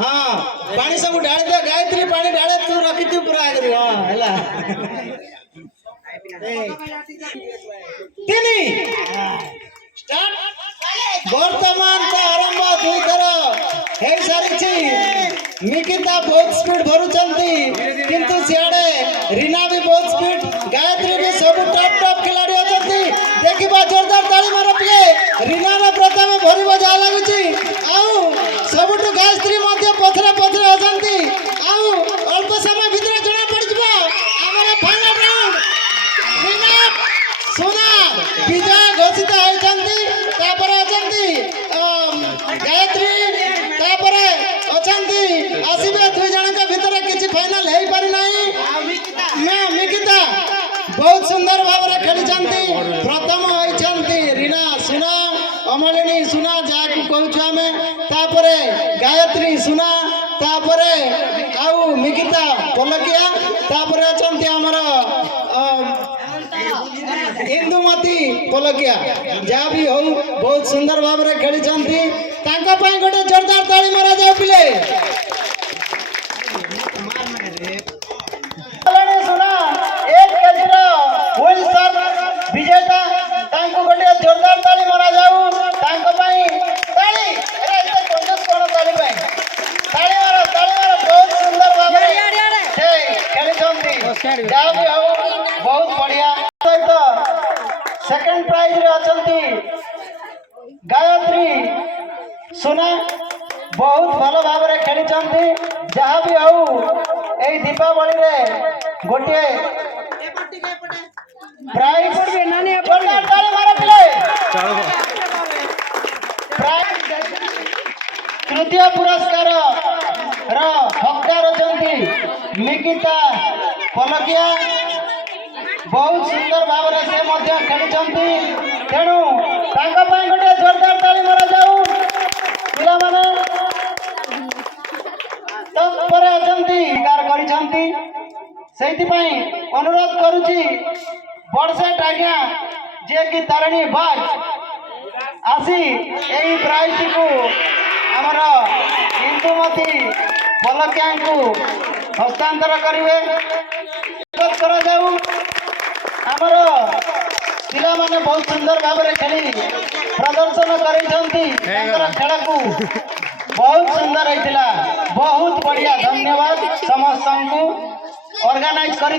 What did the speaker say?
हाँ पानी सब डाल दे गायत्री पानी डाले तू रखी तू पूरा आगे हाँ हैला तीन स्टार्ट वर्तमान तो आरंभ दुई थर हे सारी मिकिता बहुत स्पीड भरुचंती किंतु सियाडे रीना भी बहुत स्पीड गायत्री भी सब टॉप टॉप खिलाड़ी अछंती देखिबा जोरदार ताली मार प्ले रीना रे प्रथम भरिबो जा लागुची आउ सबटु गायत्री मध्ये पथरे पथरे अछंती आउ अल्प समय भीतर जणा पड़िबो हमरे फाइनल राउंड रीना सोना विजय घोषित होइछंती तापर अछंती गायत्री तापर अछंती आसीबे दुई जणक भीतर किछि फाइनल हेई पारि नाही मैं मिकिता बहुत सुंदर भाव रे खेली छंती प्रथम होइछंती रीना सुना अमलिनी सुना जाकु कहूछु हमें तापरे गायत्री सुना तापरे आउ मिकिता पलकिया तापरे अछंती हमर इंदुमती पलकिया जा भी हो बहुत सुंदर भाव रे खेली छंती तांका पई गोटे जोरदार ताली मारा जाऊ पिले सुना एक केजी फुल सब विजेता तांको गोटे जोरदार ताली मारा जाऊ तांको पई ताली अरे इते कंजूस कोन ताली पई ताली मारो बहुत सुंदर भाव रे हे खेली छंती जा भी हो बहुत बढ़िया तो सेकंड प्राइज रे अछंती गायत्री सुना बहुत भलो भाव रे खेली छंती जहा भी हो एई दीपावली रे गोटे प्राइज नानी जोरदार ताली मारो पिले प्राइज तृतीय पुरस्कार रो हकदार अछंती मिकिता पलकिया बहुत सुंदर भाव रे से मध्य खेली छंती तेणु तांका पई गोटे जोरदार ताली मारा जाऊ पिला माने तत्पर अछंती कार करि छंती सेति पई अनुरोध करूची बड़सेट आज्ञा जे कि तारिणी बाग आसी एई प्राइज को हमर इंदुमती पलकिया को हस्तांतर करिवे करा जाऊ हमर पिला माने बहुत सुंदर भाव रे खेली प्रदर्शन करिसंती खेल को बहुत सुंदर होइतिला बहुत बढ़िया धन्यवाद समस्त को ऑर्गेनाइज करी